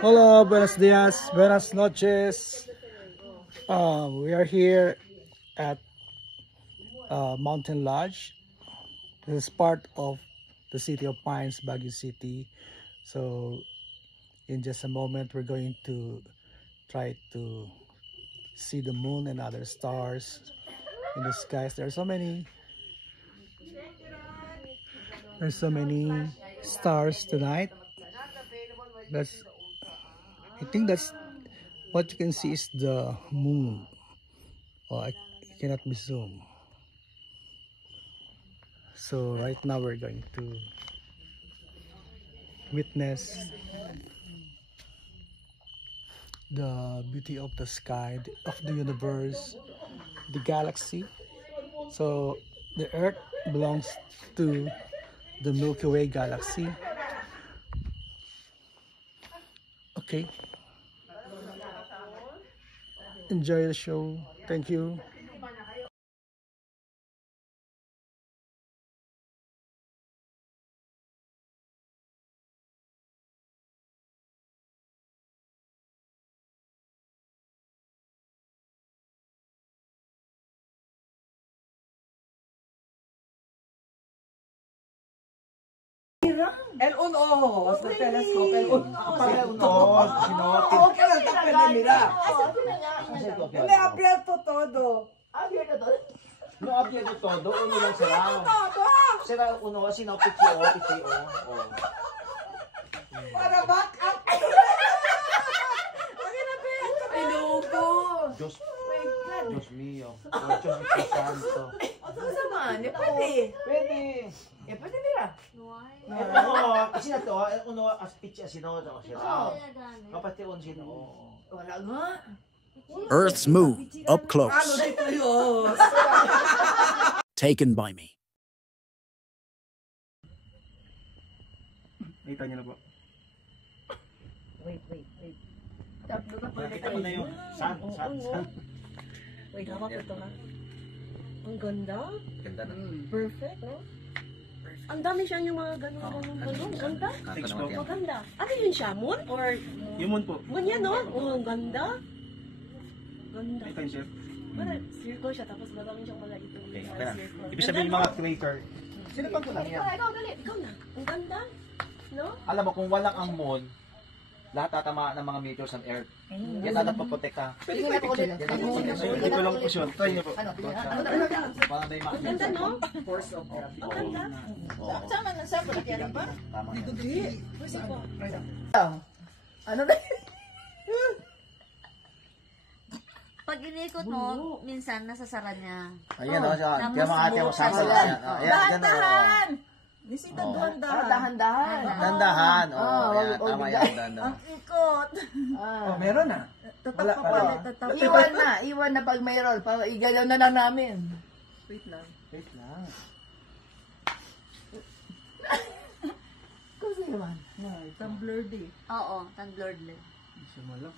Hello, buenos dias, buenas noches. We are here at Mountain Lodge. This is part of the City of Pines, Baguio City. So in just a moment, we're going to try to see the moon and other stars in the skies. There's so many stars tonight. I think that's what you can see is the moon. Oh, it cannot be zoomed. So right now we're going to witness the beauty of the sky, of the universe, the galaxy. So the Earth belongs to the Milky Way galaxy. Okay. Enjoy the show. Thank you. El uno, sa telescope, el uno. Okay lang, tapos na nila. Hindi, abierto todo. Abierto todo? No abierto todo, uno lang sila. Sila uno, sino PTO. Para back up. Ay, logo. Diyos, My God. Diyos mio. Diyos mio santo. Ito naman, pwede. Pwede. Pwede nila. Oo, kasi na to, uno as pitch as sino to sila. Kapati on sino. Wala nga. Earth's moon up close. Ano dito yun? Taken by me. Nakita niyo na po. Wait. Nakita mo na yung sun. Wait, hawak ito ha. Ang ganda. Ganda na. Perfect, oh. Ang dami siya yung mga ganun. Ganda. Thanks po. Maganda. Ano yun siya? Moon? Or Yung moon po. moon yan, no? Oh, ang ganda. Ganda. Ito yung chef. Parang circle siya, tapos marami siyang mga ito. Okay, okay na. Circle. Ibig sabihin yung mga crater. Sino bang kulang yan? Ikaw, dali. Ikaw na. Ang ganda. No? Alam mo, kung walang ang moon, lahat tatamaan ng mga meters ng Earth. Yan dapat paprotek ka. Pwede ko i-picture. Ito lang po siya. Try niyo po. Para may Ang ganda, no? Force of gravity. Ang ganda. Sama na sa pagkakyan ba? Tama. Kasi po. Ano na? Pag inikot mo, minsan nasasara niya. Ayan o, siya. Kaya mga ate mo sample. Ayan. Ayan, Dahan-dahan! Bisita dahan-dahan. Dandahan. Ayan, tama yan, dandahan. Ikot. Meron na. Tatak pa pala. Tatak. Iwan na pag mayroon. Para igalaw na lang namin. Wait lang. Kasi naman. Blurred eh. Oo, tan-blurred lang. Sumalak.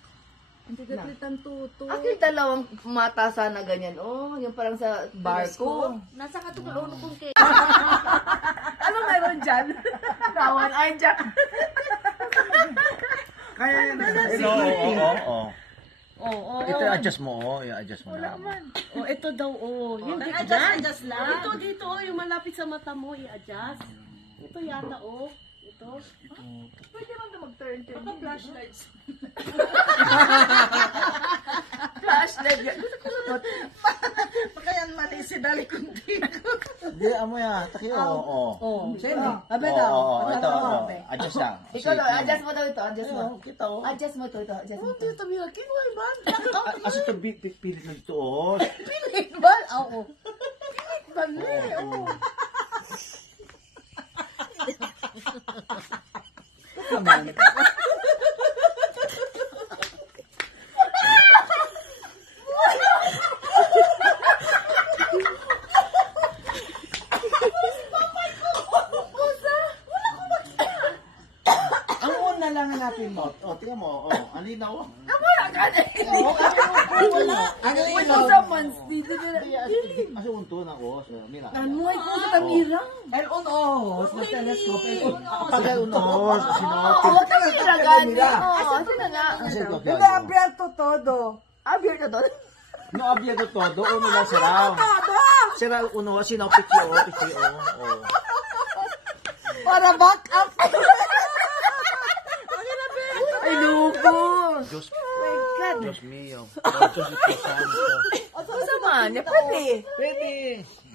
Hindi ka kritan tuto. Akin dalawang mata sana ganyan. Oh, yung parang sa barko. Nasa katukulong kong kay. Ano meron dyan? Kawan ay dyan. Kaya yan. Oo. Ito adjust mo, i-adjust mo na. Oh, ito daw, oh. Yung adjust lang. Ito dito, oh, yung malapit sa mata mo, i-adjust. Ito yata, oh. Ito. Pwede man na mag-turn. Baka flashlights. Flashlight yan. Baka yan mati si Dali kundi ko. Hindi, amo yan. Taki, oo. Oh, Sino? Abe Oo, daw. ito. Adjust lang. Ikaw daw, adjust mo daw ito. Adjust mo. Kita, oh. Adjust mo ito. Adjust mo ito. ito bilang kinuha ba? As ito, pilit na dito, oh. Pilit ba? Oo. Pilit ba? Oo. Naman. Ang una lang hanapin open mouth. Oh, tingnan mo. Oh, alinaw. Wala ka na. Wala. Ano yung Wala ilaw? sa mans. Dito Kasi unto na ko. Mira. Ano ay ko sa tamira? El unos. Sa telescope. Kapag unos, sinopin. Oo, tamira gani. Oo, sino nga? Diba, abierto todo. Abierto todo? no abierto todo, uno lang siraw. Siraw, uno, sinopit yun, oh. Para back up. Ay, lupo. Diyos, My God. Diyos mio. Diyos ito santo. O, sa man, pwede. Pwede.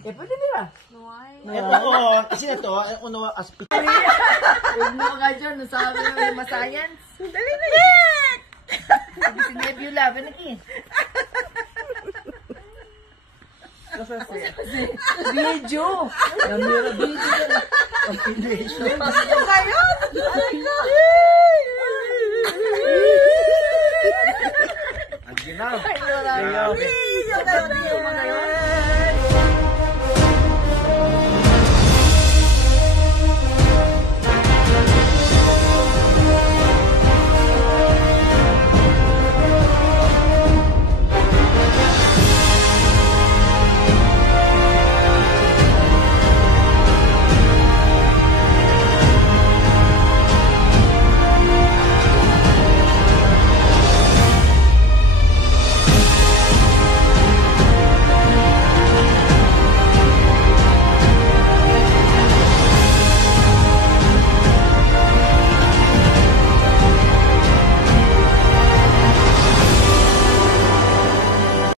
Pwede ba? Oo, kasi ito, uno, aspit. Huwag mo ka dyan, sabi mo yung masayans. Dali na yan! Sabi si Nebula, pinaki. Video! Namira video. Ang pination. Ano kayo?